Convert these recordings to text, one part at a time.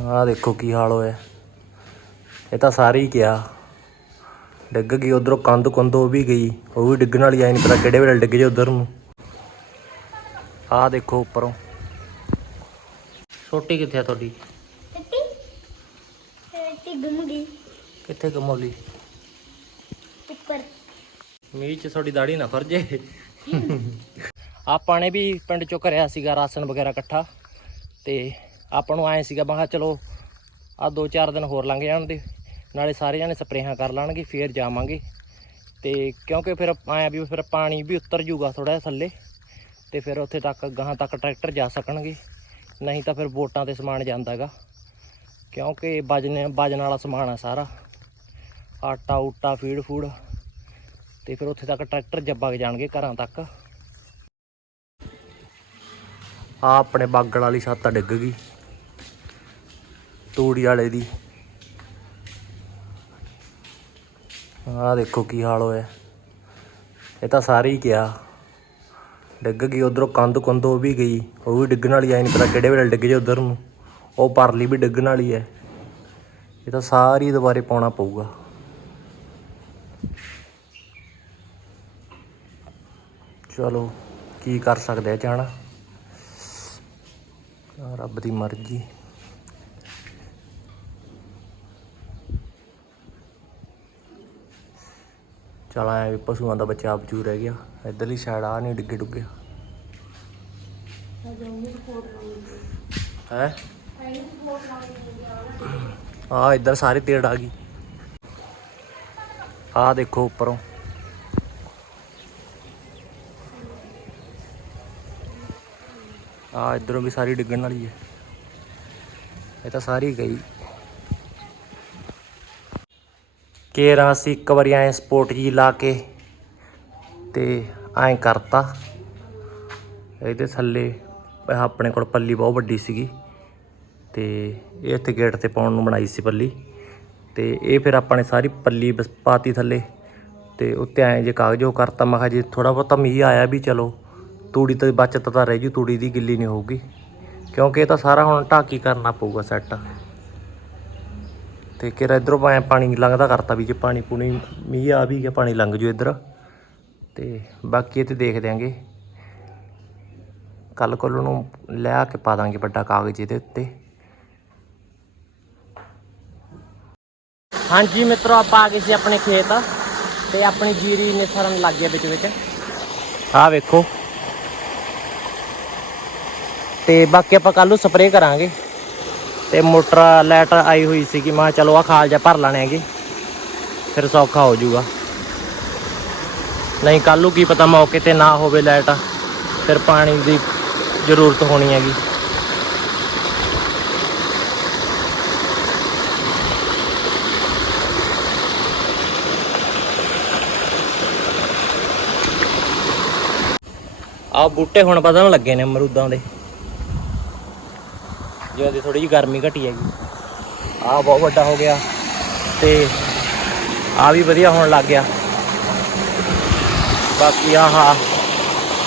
ਆਹ ਦੇਖੋ ਕੀ ਹਾਲ ਹੋਇਆ। ਇਹ ਤਾਂ ਸਾਰੀ ਗਿਆ ਡਿੱਗ ਗਈ ਉਧਰੋਂ ਕੰਧ ਕੁੰਧ ਉਹ ਵੀ ਗਈ। ਉਹ ਵੀ ਡਿੱਗਣ ਵਾਲੀ ਆਈ ਨਹੀਂ ਪਤਾ ਕਿਹੜੇ ਵੇਲੇ ਡਿੱਗ ਜੇ ਉਧਰ ਨੂੰ। ਆਹ ਦੇਖੋ ਉੱਪਰੋਂ। ਛੋਟੀ ਕਿੱਥੇ ਆ ਤੁਹਾਡੀ? ਕਿੱਥੇ ਕਮੋਲੀ ਉੱਪਰ। ਮੀਂਹ ਚ ਤੁਹਾਡੀ ਦਾੜੀ ਨਾ ਫਰ ਜੇ। ਆਪਾਂ ਨੇ ਵੀ ਪਿੰਡ ਚੋਂ ਕਰਿਆ ਸੀਗਾ ਰਾਸ਼ਨ ਵਗੈਰਾ ਇਕੱਠਾ। ਤੇ ਆਪਾਂ ਨੂੰ ਐ ਸੀਗਾ, ਮੈਂ ਚਲੋ ਆ ਦੋ ਚਾਰ ਦਿਨ ਹੋਰ ਲੰਘ ਜਾਣ ਦੇ, ਨਾਲੇ ਸਾਰੇ ਜਾਣੇ ਸਪਰੇਹਾਂ ਕਰ ਲਾਣਗੇ, ਫੇਰ ਜਾਵਾਂਗੇ। ਤੇ ਕਿਉਂਕਿ ਫਿਰ ਆਇਆ ਵੀ ਫਿਰ ਪਾਣੀ ਵੀ ਉਤਰ ਜੂਗਾ ਥੋੜਾ ਜਿਹਾ ਥੱਲੇ, ਤੇ ਫਿਰ ਉੱਥੇ ਤੱਕ ਗਾਹਾਂ ਤੱਕ ਟਰੈਕਟਰ ਜਾ ਸਕਣਗੇ, ਨਹੀਂ ਤਾਂ ਫਿਰ ਵੋਟਾਂ ਤੇ ਸਮਾਨ ਜਾਂਦਾਗਾ ਕਿਉਂਕਿ ਵਜਨ ਵਜਨ ਵਾਲਾ ਸਮਾਨ ਆ ਸਾਰਾ, ਆਟਾ ਊਟਾ, ਫੀਡ ਫੂਡ, ਤੇ ਫਿਰ ਉੱਥੇ ਤੱਕ ਟਰੈਕਟਰ ਜੱਬਾ ਕੇ ਜਾਣਗੇ ਘਰਾਂ ਤੱਕ। ਆ ਆਪਣੇ ਬਾਗੜ ਵਾਲੀ ਛੱਤ ਡਿੱਗ ਗਈ। ਤੂੜੀ ਵਾਲੇ ਦੀ। ਆਹ ਦੇਖੋ ਕੀ ਹਾਲ ਹੋਇਆ। ਇਹ ਤਾਂ ਸਾਰੀ ਗਿਆ ਡਿੱਗ ਗਈ ਉਧਰੋਂ, ਕੰਧ ਕੰਧ ਉਹ ਵੀ ਗਈ। ਉਹ ਵੀ ਡਿੱਗਣ ਵਾਲੀ ਆਈ ਨਹੀਂ ਪਤਾ ਕਿਹੜੇ ਵੇਲੇ ਡਿੱਗ ਜੇ ਉਧਰ ਨੂੰ। ਉਹ ਪਰਲੀ ਵੀ ਡਿੱਗਣ ਵਾਲੀ ਹੈ ਇਹ ਤਾਂ ਸਾਰੀ ਦੁਬਾਰੇ ਪਾਉਣਾ ਪਊਗਾ। ਚਲੋ, ਕੀ ਕਰ ਸਕਦੇ ਆ, ਜਾਣਾ। ਰੱਬ ਦੀ ਮਰਜ਼ੀ। ਚਲ ਆਇਆ ਪਸ਼ੂਆਂ ਦਾ ਬੱਚਾ ਬਚੂ ਰਹਿ ਗਿਆ। ਇਧਰਲੀ ਸਾਈਡ ਆ ਨਹੀਂ ਡਿੱਗੇ ਡੁੱਗੇ। ਹੈ? ਆ ਇੱਧਰ ਸਾਰੇ ਤੇੜ ਆ ਗਈ। ਆ ਦੇਖੋ ਉੱਪਰੋਂ। ਆ ਇਧਰੋਂ ਵੀ ਸਾਰੀ ਡਿੱਗਣ ਵਾਲੀ ਹੈ। ਇਹ ਤਾਂ ਸਾਰੀ ਗਈ। ਕੇਰਾਂ ਅਸੀਂ ਇੱਕ ਵਾਰੀ ਐ ਸਪੋਰਟ ਜੀ ਲਾ ਕੇ ਤੇ ਐਂ ਕਰਤਾ। ਇਹਦੇ ਥੱਲੇ ਆਪਣੇ ਕੋਲ ਪੱਲੀ ਬਹੁਤ ਵੱਡੀ ਸੀਗੀ ਤੇ ਇਹ ਇੱਥੇ ਗੇਟ ਤੇ ਪਾਉਣ ਨੂੰ ਬਣਾਈ ਸੀ ਪੱਲੀ। ਤੇ ਇਹ ਫਿਰ ਆਪਾਂ ਨੇ ਸਾਰੀ ਪੱਲੀ ਬਸ ਪਾਤੀ ਥੱਲੇ ਤੇ ਉੱਤੇ ਐਂ ਜੇ ਕਾਗਜ਼ ਉਹ ਕਰਤਾ। ਮੈਂ ਕਿਹਾ ਜੇ ਥੋੜਾ ਬਹੁਤਾ ਮੀਂਹ ਆਇਆ ਵੀ ਚਲੋ, ਤੂੜੀ ਤੇ ਬਚਤ ਤਾਂ ਰਹਿ ਜੂ, ਤੂੜੀ ਦੀ ਗਿੱਲੀ ਨਹੀਂ ਹੋਊਗੀ। ਕਿਉਂਕਿ ਇਹ ਤਾਂ ਸਾਰਾ ਹੁਣ ਢਾਕੀ ਕਰਨਾ ਪਊਗਾ ਸੈੱਟ ਤੇ ਕਿਰਾ ਇਧਰੋਂ ਐਂ ਪਾਣੀ ਲੰਘਦਾ ਕਰਤਾ ਵੀ ਜੇ ਪਾਣੀ ਪੂਣੀ, ਮੀਂਹ ਆ ਵੀ ਗਿਆ, ਪਾਣੀ ਲੰਘ ਜੂ ਇੱਧਰ। ਤੇ ਬਾਕੀ ਇਹ ਤੇ ਦੇਖ ਦਿਆਂਗੇ। ਕੱਲ ਕੋਲ ਨੂੰ ਆ ਕੇ ਪਾ ਦਾਂਗੇ ਵੱਡਾ ਕਾਗਜ਼ ਇਹਦੇ ਉੱਤੇ। ਹਾਂਜੀ ਮਿੱਤਰੋ, ਆਪਾਂ ਆ ਗਏ ਸੀ ਆਪਣੇ ਖੇਤ ਤੇ ਆਪਣੀ ਜੀਰੀ ਨਿਸਰਨ ਲੱਗ ਗਿਆ ਵਿੱਚ ਵਿੱਚ। ਆਹ ਵੇਖੋ। ਤੇ ਬਾਕੀ ਆਪਾਂ ਕੱਲ ਨੂੰ ਸਪਰੇਅ ਕਰਾਂਗੇ। ਤੇ ਮੋਟਰ ਲਾਈਟ ਆਈ ਹੋਈ ਸੀ ਕਿ ਮੈਂ ਕਿਹਾ ਚਲੋ ਆ ਖਾਲ ਜਾ ਭਰ ਲੈਣੇ ਹੈਗੇ। ਫਿਰ ਸੌਖਾ ਹੋ ਜਾਊਗਾ। ਨਹੀਂ ਕੱਲ ਨੂੰ ਕੀ ਪਤਾ ਮੌਕੇ ਤੇ ਨਾ ਹੋਵੇ ਲਾਈਟ। ਫਿਰ ਪਾਣੀ ਦੀ ਜ਼ਰੂਰਤ ਹੋਣੀ ਹੈਗੀ। ਆ ਬੂਟੇ ਹੁਣ ਵਧਣ ਲੱਗੇ ਨੇ ਅਮਰੂਦਾਂ ਦੇ। ਜਿਵੇਂ ਦੀ ਥੋੜੀ ਜਿਹੀ ਗਰਮੀ ਘਟੀ ਹੈਗੀ। ਆ ਬਹੁਤ ਵੱਡਾ ਹੋ ਗਿਆ ਤੇ ਆ ਵੀ ਵਧੀਆ ਹੋਣ ਲੱਗ ਗਿਆ। ਬਾਕੀ ਆਹ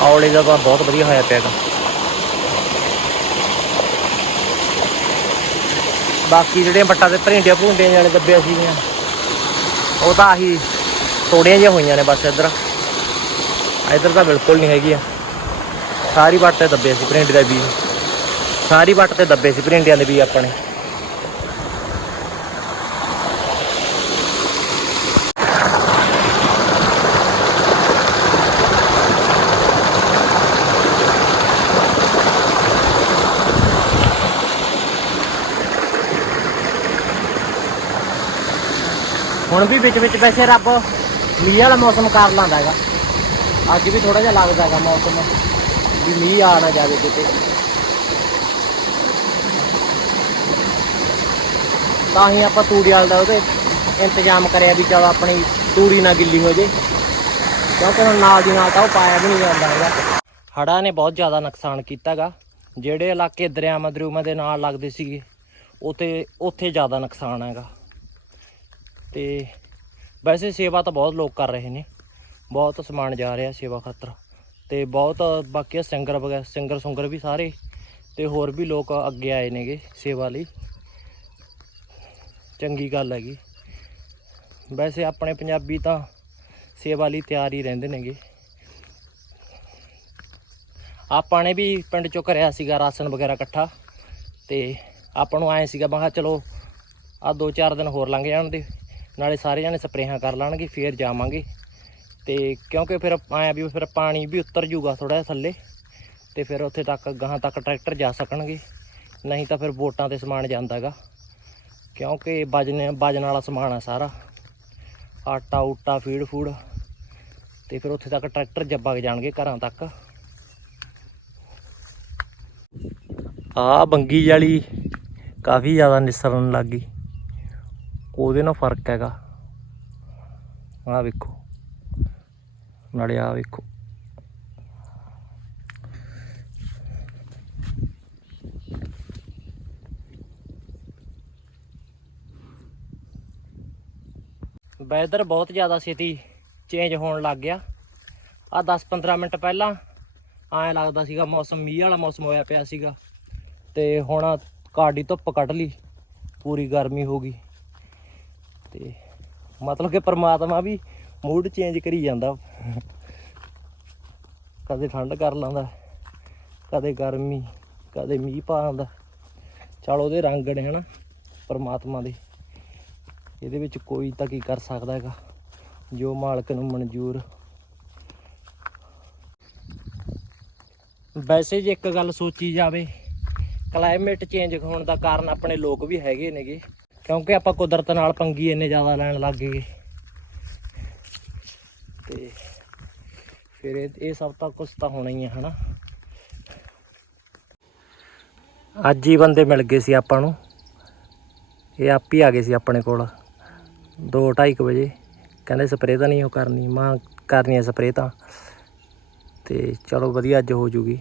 ਔਲੇ ਦਾ ਤਾਂ ਬਹੁਤ ਵਧੀਆ ਹੋਇਆ ਪਿਆ ਗਾ ਬਾਕੀ ਜਿਹੜੀਆਂ ਬੱਟਾਂ ਤੇ ਭਰਿੰਡੀਆਂ ਭੁੰਡੀਆਂ ਵਾਲੇ ਦੱਬੇ ਸੀਗੀਆਂ, ਉਹ ਤਾਂ ਆਹੀ ਤੋੜੀਆਂ ਜਿਹੀਆਂ ਹੋਈਆਂ ਨੇ ਬਸ ਇੱਧਰ। ਇੱਧਰ ਤਾਂ ਬਿਲਕੁਲ ਨਹੀਂ ਹੈਗੀ ਆ ਸਾਰੀ ਵੱਟ ਤੇ ਦੱਬੇ ਸੀ ਭਰਿੰਡੀ ਦਾ ਬੀਜ। ਸਾਰੀ ਵੱਟ ਤੇ ਦੱਬੇ ਸੀ ਭਰਿੰਡੀਆਂ ਦੇ ਵੀ ਆਪਣੇ। ਹੁਣ ਵੀ ਵਿੱਚ ਵਿੱਚ ਵੈਸੇ ਰੱਬ ਮੀਂਹ ਵਾਲਾ ਮੌਸਮ ਕਰ ਲਾਂਦਾ ਹੈਗਾ। ਅੱਜ ਵੀ ਥੋੜਾ ਜਿਹਾ ਲੱਗਦਾ ਹੈਗਾ ਮੌਸਮ, ਵੀ ਮੀਂਹ ਆ ਨਾ ਜਾਵੇ ਕਿਤੇ। ਤਾਂ ਹੀ ਆਪਾਂ ਤੂੜੀ ਵਾਲ ਦਾ ਉਹਦੇ ਇੰਤਜ਼ਾਮ ਕਰਿਆ ਵੀ ਚਲ ਆਪਣੀ ਤੂੜੀ ਨਾ ਗਿੱਲੀ ਹੋ ਜੇ। ਕਿਉਂਕਿ ਹੁਣ ਨਾਲ ਦੀ ਨਾਲ ਤਾਂ ਉਹ ਪਾਇਆ ਵੀ ਨਹੀਂ ਜਾਂਦਾ ਹੈਗਾ। ਹੜ੍ਹਾਂ ਨੇ ਬਹੁਤ ਜ਼ਿਆਦਾ ਨੁਕਸਾਨ ਕੀਤਾਗਾ। ਜਿਹੜੇ ਇਲਾਕੇ ਦਰਿਆਵਾਂ ਦਰਿਆਵਾਂ ਦੇ ਨਾਲ ਲੱਗਦੇ ਸੀਗੇ ਉਤੇ ਉੱਥੇ ਜ਼ਿਆਦਾ ਨੁਕਸਾਨ ਹੈਗਾ। ਤੇ ਵੈਸੇ ਸੇਵਾ ਤਾਂ ਬਹੁਤ ਲੋਕ ਕਰ ਰਹੇ ਨੇ। ਬਹੁਤ ਸਮਾਨ ਜਾ ਰਿਹਾ ਸੇਵਾ ਖਾਤਰ। ਤੇ ਬਹੁਤ ਬਾਕੀ ਸਿੰਗਰ ਵਗੈਰਾ ਸਿੰਗਰ ਸੁੰਗਰ ਵੀ ਸਾਰੇ। ਤੇ ਹੋਰ ਵੀ ਲੋਕ ਅੱਗੇ ਆਏ ਨੇਗੇ ਸੇਵਾ ਲਈ। ਚੰਗੀ ਗੱਲ ਹੈਗੀ। ਵੈਸੇ ਆਪਣੇ ਪੰਜਾਬੀ ਤਾਂ ਸੇਵਾ ਲਈ ਤਿਆਰ ਹੀ ਰਹਿੰਦੇ ਨੇਗੇ। ਆਪਾਂ ਨੇ ਵੀ ਪਿੰਡ ਚੋਂ ਕਰਿਆ ਸੀਗਾ ਰਾਸ਼ਨ ਵਗੈਰਾ ਇਕੱਠਾ ਤੇ ਆਪਾਂ ਨੂੰ ਆਏ ਸੀਗਾ, ਮੈਂ ਕਿਹਾ ਚਲੋ ਆ ਦੋ ਚਾਰ ਦਿਨ ਹੋਰ ਲੰਘ ਜਾਣ ਦੇ, ਨਾਲੇ ਸਾਰੇ ਜਾਣੇ ਸਪਰੇਹਾਂ ਕਰ ਲਾਣਗੇ, ਫੇਰ ਜਾਵਾਂਗੇ। ਤੇ ਕਿਉਂਕਿ ਫਿਰ ਆਇਆ ਵੀ ਫਿਰ ਪਾਣੀ ਵੀ ਉਤਰ ਜੂਗਾ ਥੋੜਾ ਜਿਹਾ ਥੱਲੇ ਤੇ ਫਿਰ ਉੱਥੇ ਤੱਕ, ਗਾਹਾਂ ਤੱਕ ਟਰੈਕਟਰ ਜਾ ਸਕਣਗੇ, ਨਹੀਂ ਤਾਂ ਫਿਰ ਵੋਟਾਂ ਤੇ ਸਮਾਨ ਜਾਂਦਾਗਾ ਕਿਉਂਕਿ ਵਜਨ ਵਜਨ ਵਾਲਾ ਸਮਾਨ ਆ ਸਾਰਾ। ਆਟਾ, ਊਟਾ, ਫੀਡ ਫੂਡ। ਤੇ ਫਿਰ ਉੱਥੇ ਤੱਕ ਟਰੈਕਟਰ ਜੱਬਾ ਕੇ ਜਾਣਗੇ ਘਰਾਂ ਤੱਕ। ਆ ਬੰਗੀ ਜਾਲੀ ਕਾਫੀ ਜ਼ਿਆਦਾ ਨਿਸਰਨ ਲੱਗ ਗਈ। ਉਹਦੇ ਨਾਲ ਫ਼ਰਕ ਹੈਗਾ। ਆ ਵੇਖੋ। ਨਾਲੇ ਆ ਵੇਖੋ। ਵੈਦਰ ਬਹੁਤ ਜ਼ਿਆਦਾ ਛੇਤੀ ਚੇਂਜ ਹੋਣ ਲੱਗ ਗਿਆ। ਆ 10-15 ਮਿੰਟ ਪਹਿਲਾਂ ਐਂ ਲੱਗਦਾ ਸੀਗਾ ਮੌਸਮ, ਮੀਂਹ ਵਾਲਾ ਮੌਸਮ ਹੋਇਆ ਪਿਆ ਸੀਗਾ। ਤੇ ਹੁਣ ਕਾਡੀ ਧੁੱਪ ਕੱਢ ਲਈ, ਪੂਰੀ ਗਰਮੀ ਹੋ ਗਈ। ਤੇ ਮਤਲਬ ਕਿ ਪਰਮਾਤਮਾ ਵੀ ਮੂਡ ਚੇਂਜ ਕਰੀ ਜਾਂਦਾ। ਕਦੇ ਠੰਡ ਕਰ ਲਾਂਦਾ, ਕਦੇ ਗਰਮੀ, ਕਦੇ ਮੀਂਹ ਪਾ ਆਉਂਦਾ ਚਲ ਉਹਦੇ ਰੰਗ ਨੇ ਹਨਾ, ਪਰਮਾਤਮਾ ਦੇ। ਇਹਦੇ ਵਿੱਚ ਕੋਈ ਤਾਂ ਕੀ ਕਰ ਸਕਦਾ ਹੈਗਾ? ਜੋ ਮਾਲਕ ਨੂੰ ਮਨਜ਼ੂਰ। ਵੈਸੇ ਜੇ ਇੱਕ ਗੱਲ ਸੋਚੀ ਜਾਵੇ ਕਲਾਈਮੇਟ ਚੇਂਜ ਹੋਣ ਦਾ ਕਾਰਨ ਆਪਣੇ ਲੋਕ ਵੀ ਹੈਗੇ ਨੇਗੇ, ਕਿਉਂਕਿ ਆਪਾਂ ਕੁਦਰਤ ਨਾਲ ਪੰਗੀ ਇੰਨੇ ਜ਼ਿਆਦਾ ਲੈਣ ਲੱਗ ਗਏ। ਤੇ ਫਿਰ ਇਹ ਸਭ ਤਾਂ ਕੁਝ ਤਾਂ ਹੋਣਾ ਹੀ ਹੈ, ਹਨਾ? ਅੱਜ ਹੀ ਬੰਦੇ ਮਿਲ ਗਏ ਸੀ ਆਪਾਂ ਨੂੰ। ਇਹ ਆਪ ਹੀ ਆ ਗਏ ਸੀ ਆਪਣੇ ਕੋਲ। 2:30 ਵਜੇ। ਕਹਿੰਦੇ ਸਪਰੇਅ ਤਾਂ ਨਹੀਂ ਉਹ ਕਰਨੀ। ਮਾਂ ਕਰਨੀ ਹੈ ਸਪਰੇਅ ਤਾਂ। ਤੇ ਚਲੋ ਵਧੀਆ ਅੱਜ ਹੋ ਜੂਗੀ।